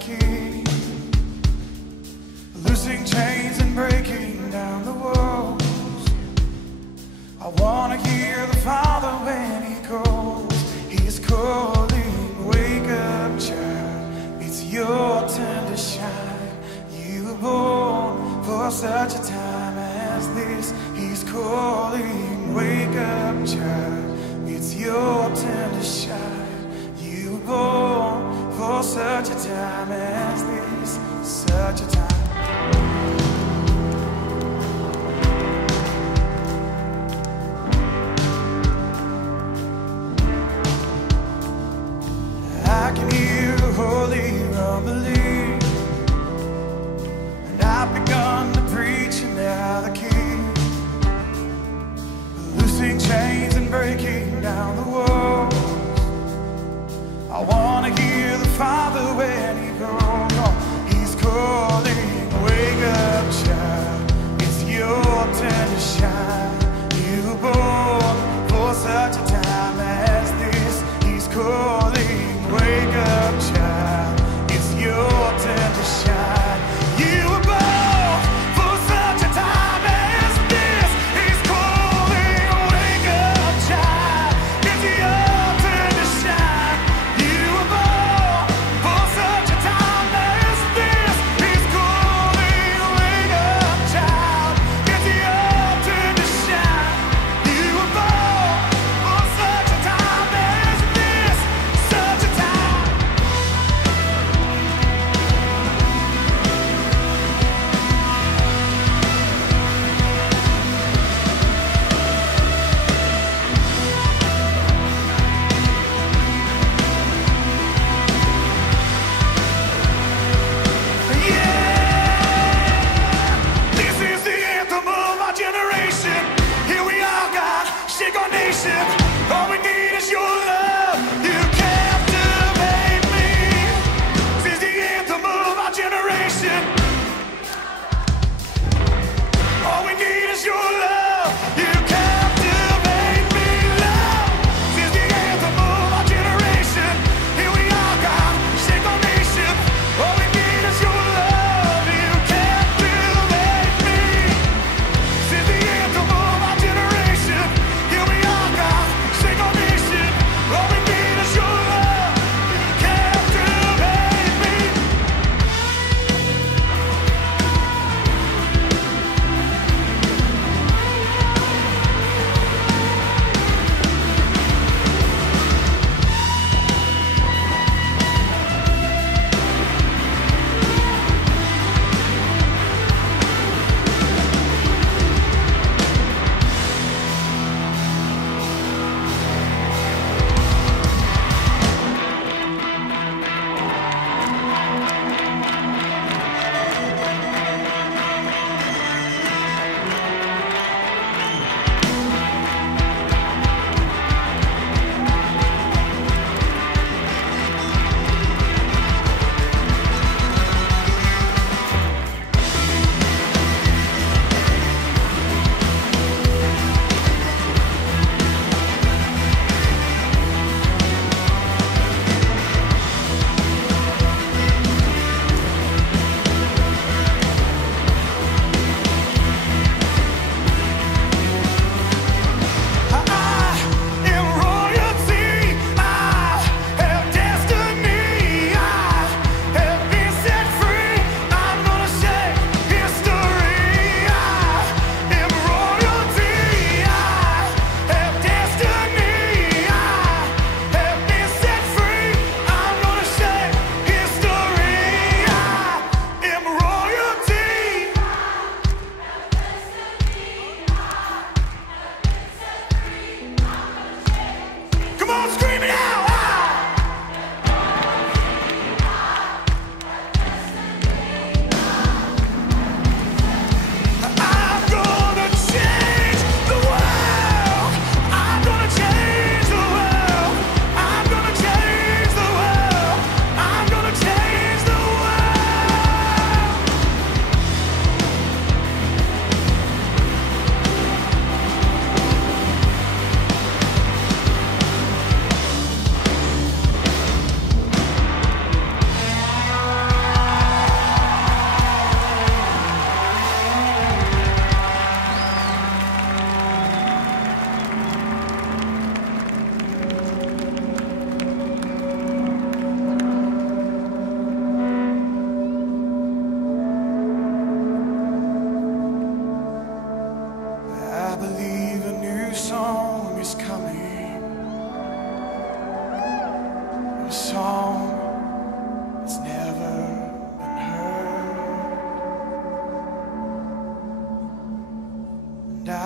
King, loosing chains and breaking down the walls. I want to hear the Father when He calls. He is calling, wake up child, it's your turn to shine. You were born for such a time as this. He's calling, wake up child, it's your turn to shine. You were born for such a time as this, such a time. I can hear a holy rumbling, and I've begun to preach, and now the King, loosing chains and breaking down the walls. I want to hear the Father when He calls. He's calling.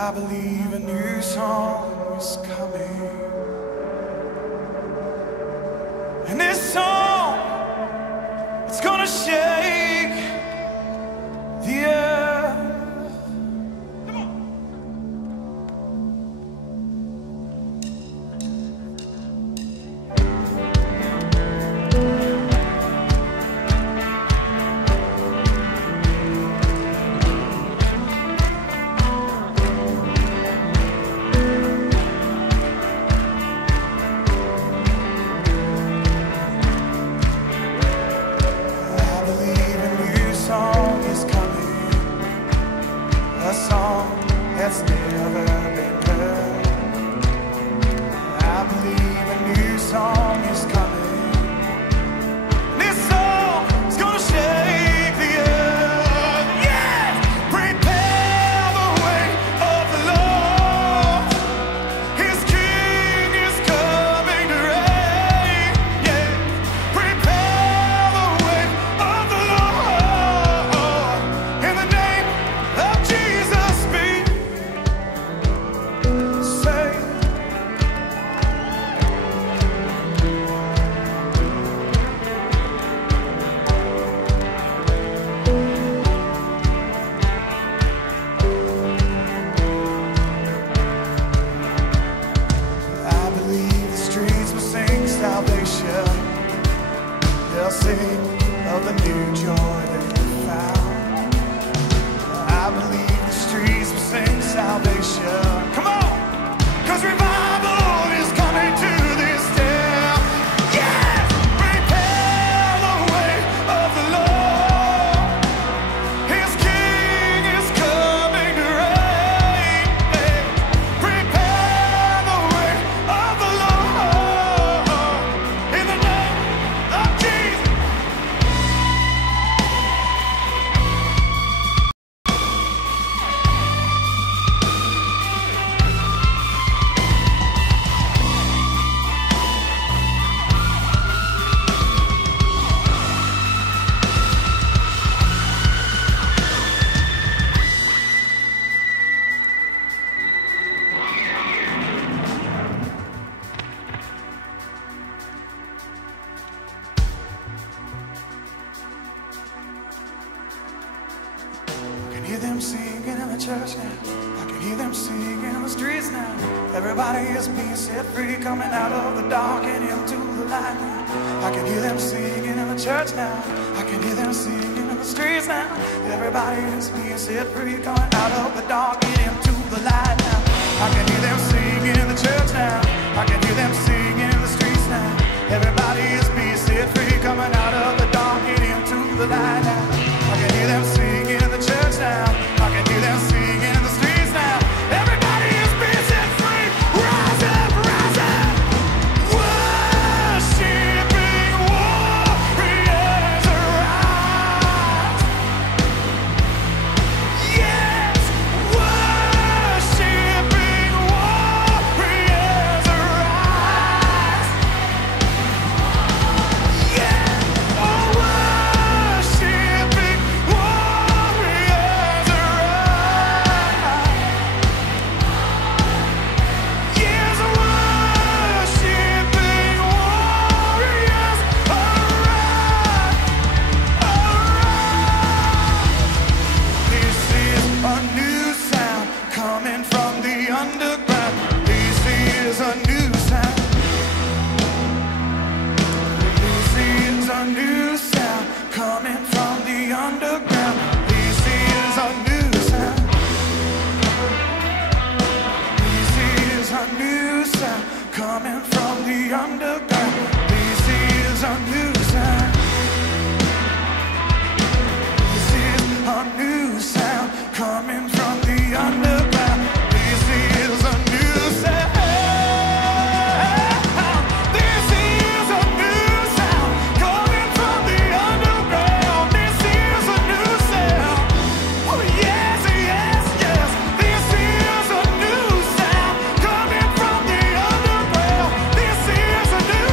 I believe a new song is coming. And this song, it's gonna shake the earth. Come on. That's never been heard. I believe a new song is coming. This song is gonna shake the earth. Yes! Prepare the way of the Lord. His King is coming to reign. Yeah! Prepare the way of the Lord. In the name of Jesus, speak. They'll sing of the new joy they found. I believe the streets will sing salvation. Come on! 'Cause revival is coming to this town. Yes! Prepare the way of the Lord. His King is coming to reign. Hey, prepare the way of the Lord. In the name of Jesus. I can hear them singing in the church now. I can hear them singing in the streets now. Everybody is being set free, coming out of the dark and into the light now. I can hear them singing in the church now. I can hear them singing in the streets now. Everybody is being set free, coming out of the dark and into the light now. I can hear them singing in the church now. I can hear them singing in the streets now. Everybody is being set free, coming out of the dark and into the light now. I can hear them singing in the church now. I can hear them singing in the streets now. Everybody is being set free. Rise up, rise up. Worshiping warriors arise. Yes, worshiping warriors arise. Yeah, oh, worshiping warriors arise. Yes, worshiping warriors arise. This is a new sound coming from the underground. This is a new sound. This is a new sound coming from the underground. This is a new sound. This is a new sound coming from the underground. This is a new sound. This is a new sound coming from the underground. This is a new sound. This is a new sound coming from the underground. This is a new sound. Oh yes, yes, yes. This is a new sound coming from the underground. This is a new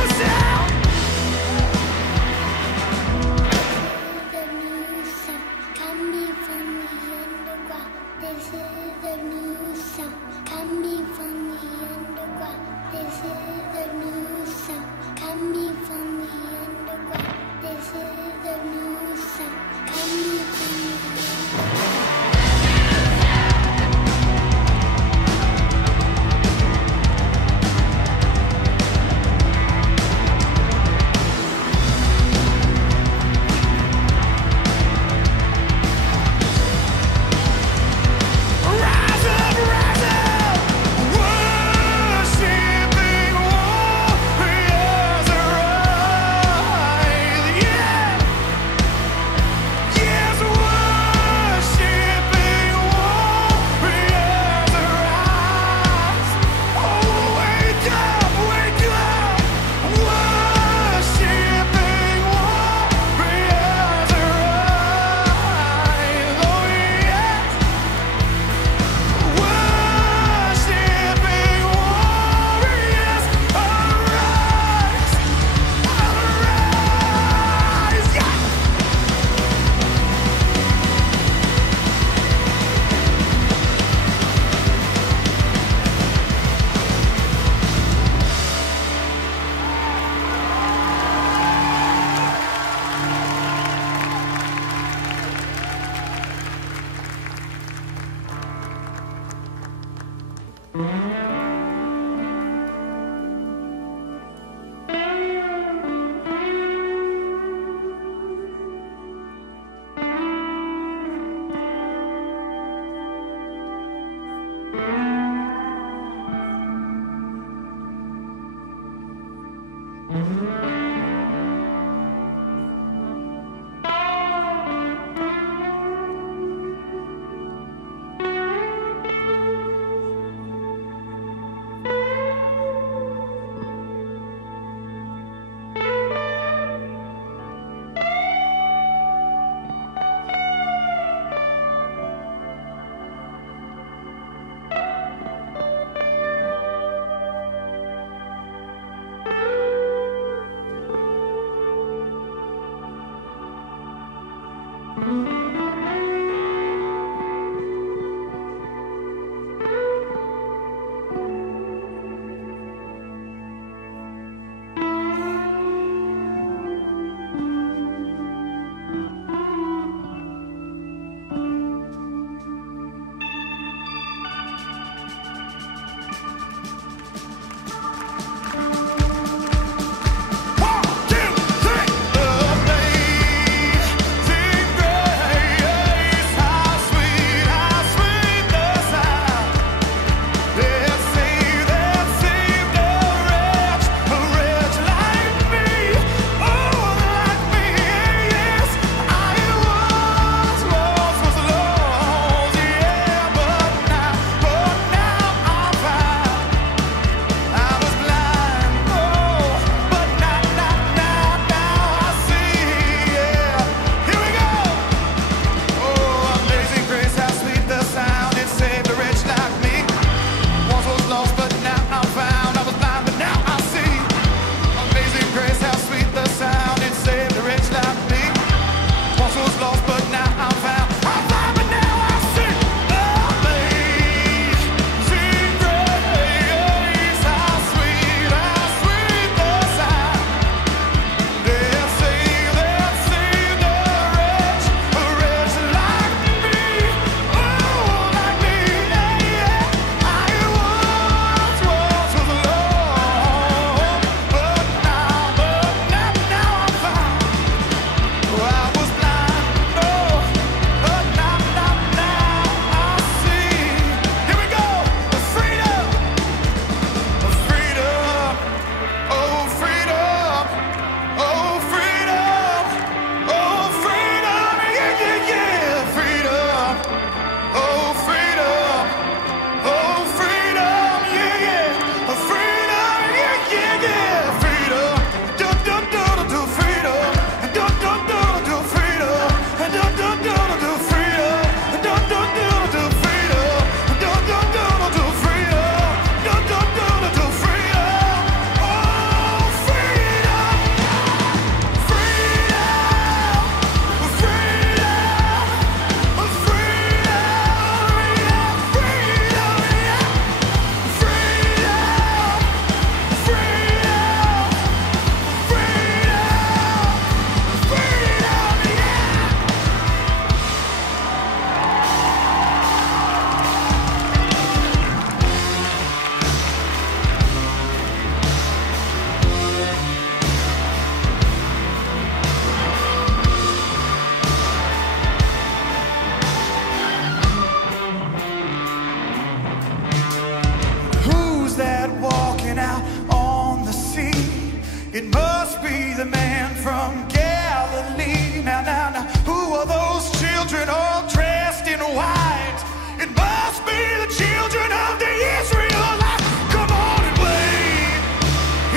It must be the man from Galilee. Now, who are those children all dressed in white? It must be the children of the Israelites. Come on and wade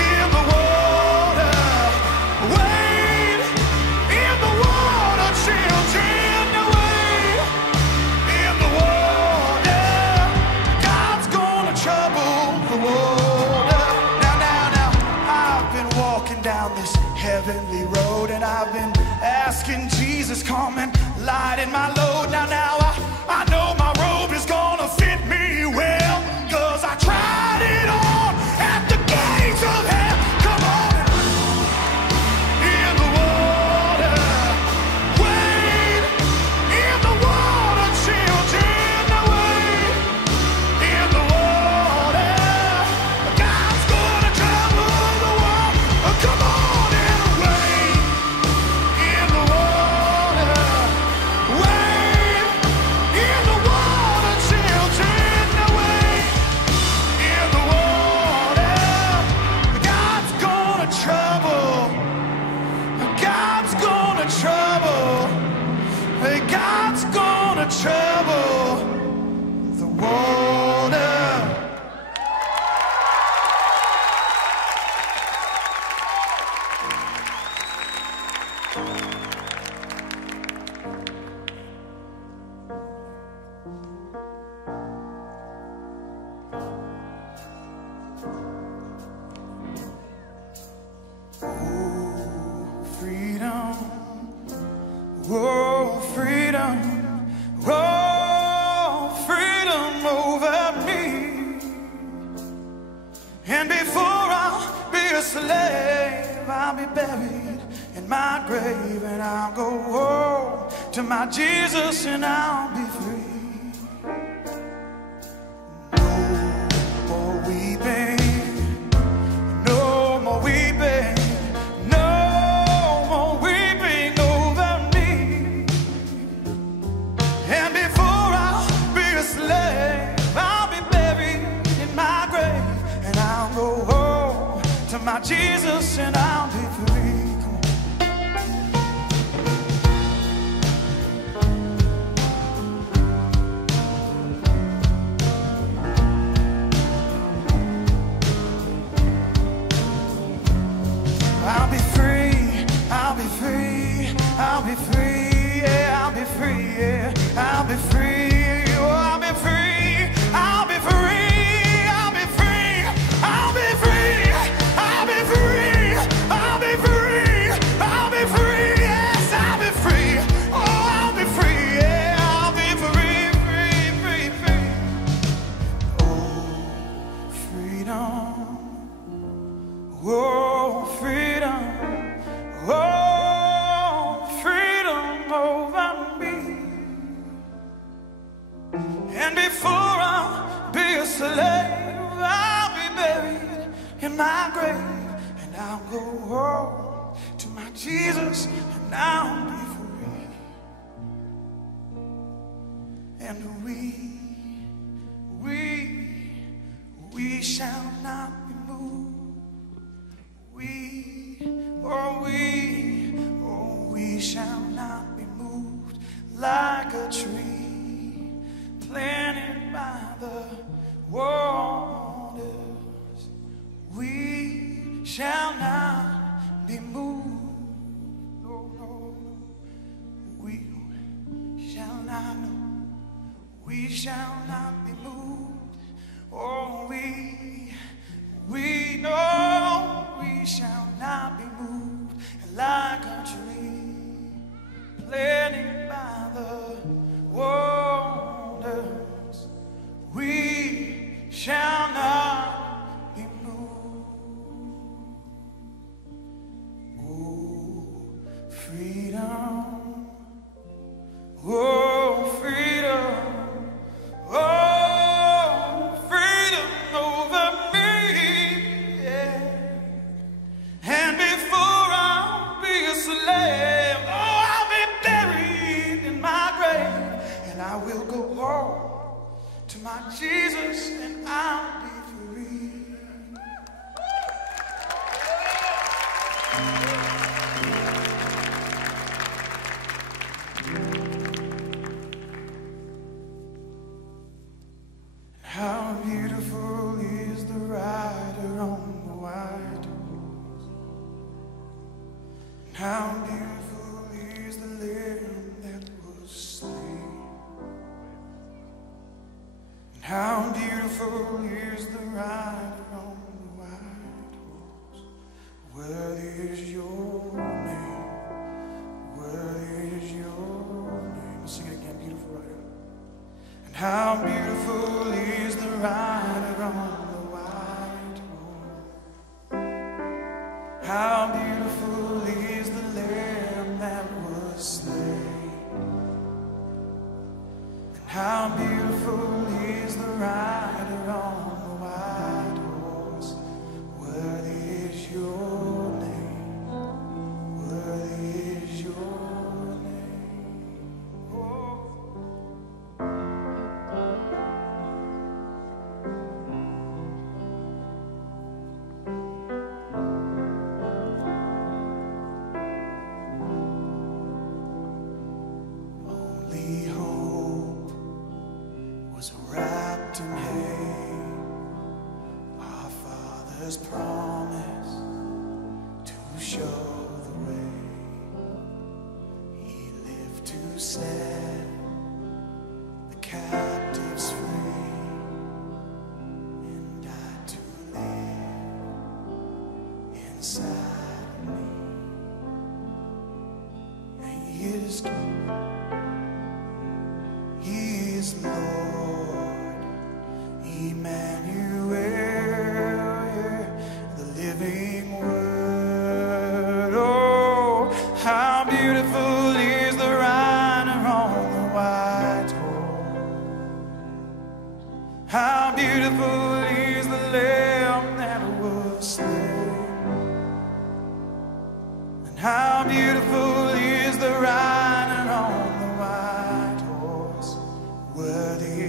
in the water. Wade in the water, children. Wade in the water. God's gonna trouble the water. Now, walking down this heavenly road, and I've been asking Jesus, come and lighten my load. Now I know my robe is gonna fit me well, 'cause I tried it on at the gates of hell. Come on in the water, wade in the water, children, wade in the water. God's gonna trouble the water. Come on and wade in the water, wade in the water, children, wade in the water. God's gonna trouble, God's gonna trouble, God's gonna trouble the water. Freedom, oh, freedom, oh, freedom over me. And before I'll be a slave, I'll be buried in my grave, and I'll go home to my Jesus, and I'll be free. No more weeping, no more weeping, no more weeping over me. And before I'll be a slave, I'll be buried in my grave, and I'll go home to my Jesus, and I'll be free. I'll be free, I'll be free, I'll be free, yeah, I'll be free, yeah, I'll be free, oh, I'll be free, I'll be free, I'll be free, I'll be free, I'll be free, I'll be free, I'll be free, yes, I'll be free, oh, I'll be free, yeah, I'll be free, free, free, free. Oh, freedom, oh, freedom, oh, freedom over me. And before I'll be a slave, I'll be buried in my grave, and I'll go home to my Jesus, and I'll be free. And we shall not be moved. We shall not be moved like a tree planted by the waters. We shall not be moved. No, no, no. We shall not. We shall not be moved. Oh, we know we shall not be moved like a tree planted by the waters. We shall not be moved. Oh, freedom, oh, freedom, oh, freedom over me, yeah. And before I'll be a slave, oh, I'll be buried in my grave, and I will go home to my Jesus, and I'll be free. How beautiful is the rider on the white horse. How beautiful is the lamb that was slain. And how beautiful is the rider on the white horse. Worthy is your name. Worthy is your name. Let's sing it again, beautiful rider. And how beautiful is the rider on the white horse. How beautiful is the lamb that was slain. And how beautiful is the rider on the white horse. Worthy is your name. Worthy is your name. Oh. Wrapped in hay, our Father's promise to show the way. He lived to set the captives free, and died to live inside me. And He is Lord, Emmanuel, the living Word. Oh, how beautiful is the rider on the white horse. How beautiful is the Lamb that was slain. And how beautiful is the rider on the white horse, worthy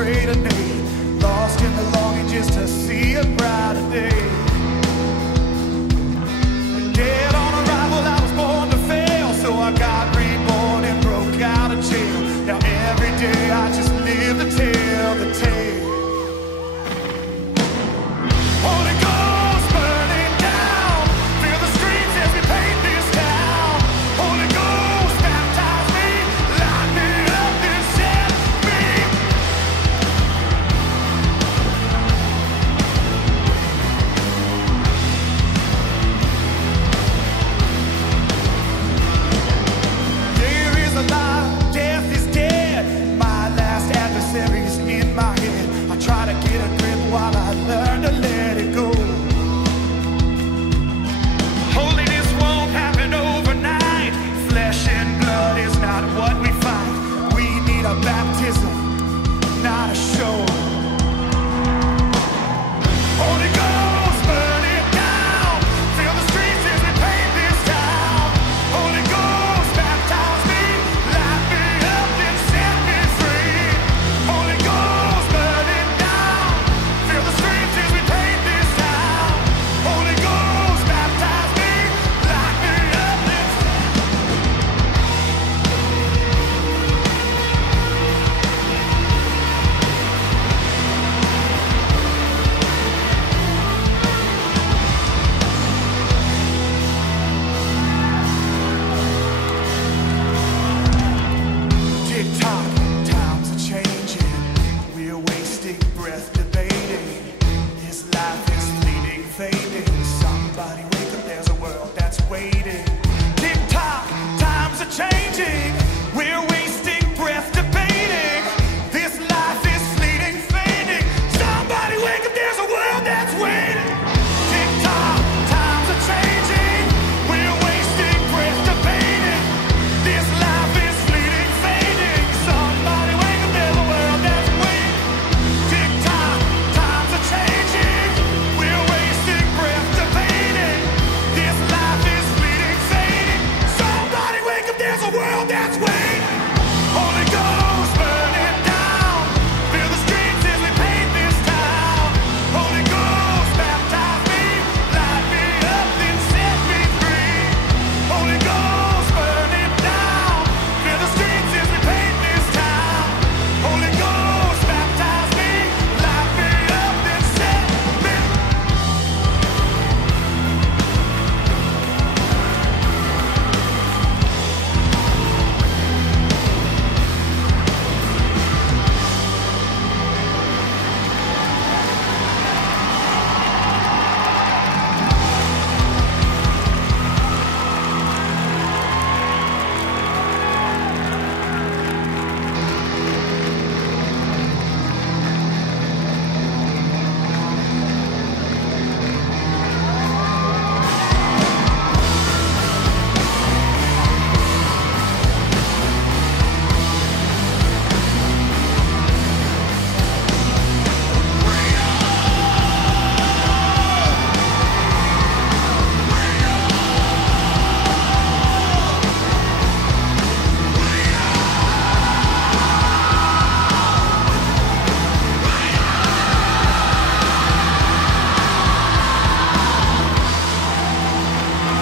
greater name, lost in the longing just to see a brighter day. Dead on arrival, I was born to fail, so I got reborn and broke out of jail. Now every day I just live to tell the tale. Holy Ghost burning down, fill the streets as we paint this town. Holy Ghost baptize me, light me up and set me. There is a lie, death is dead. My last adversary's in my head. I try to get a grip while I learn to let it go. Holiness won't happen overnight. Flesh and blood is not what we fight. We need a baptism, not a show. Holy Ghost burning down, fill the streets as we paint this town. Holy Ghost baptize me, light me up and set me free. Holy Ghost burning down, fill the streets as we paint this town. Holy Ghost baptize me, light me up and tick-tock, times are changing. We're wasting breath debating. This life is fleeting, fading. Somebody wake up, there's a world that's waiting. Tick-tock, times are changing. We're wasting breath debating. This life is fleeting, fading. Somebody wake up, there's a world that's waiting. Tick-tock, times are changing. We're wasting breath debating. This life is fleeting, fading. Somebody wake up, there's a world that's waiting. Tick-tock, times are changing. We're wasting breath debating. This life is fleeting, fading. Somebody wake up, there's a world that's waiting. Holy Ghost burning down, fill the streets as we paint this town. Holy Ghost baptize me, light me up and set me free. Holy Ghost burning down, fill the streets as we paint this town. Holy Ghost baptize me, light me up and set me free.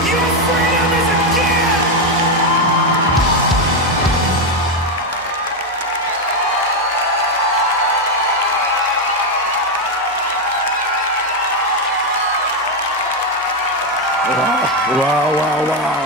Your freedom is a gift. Wow, wow, wow, wow.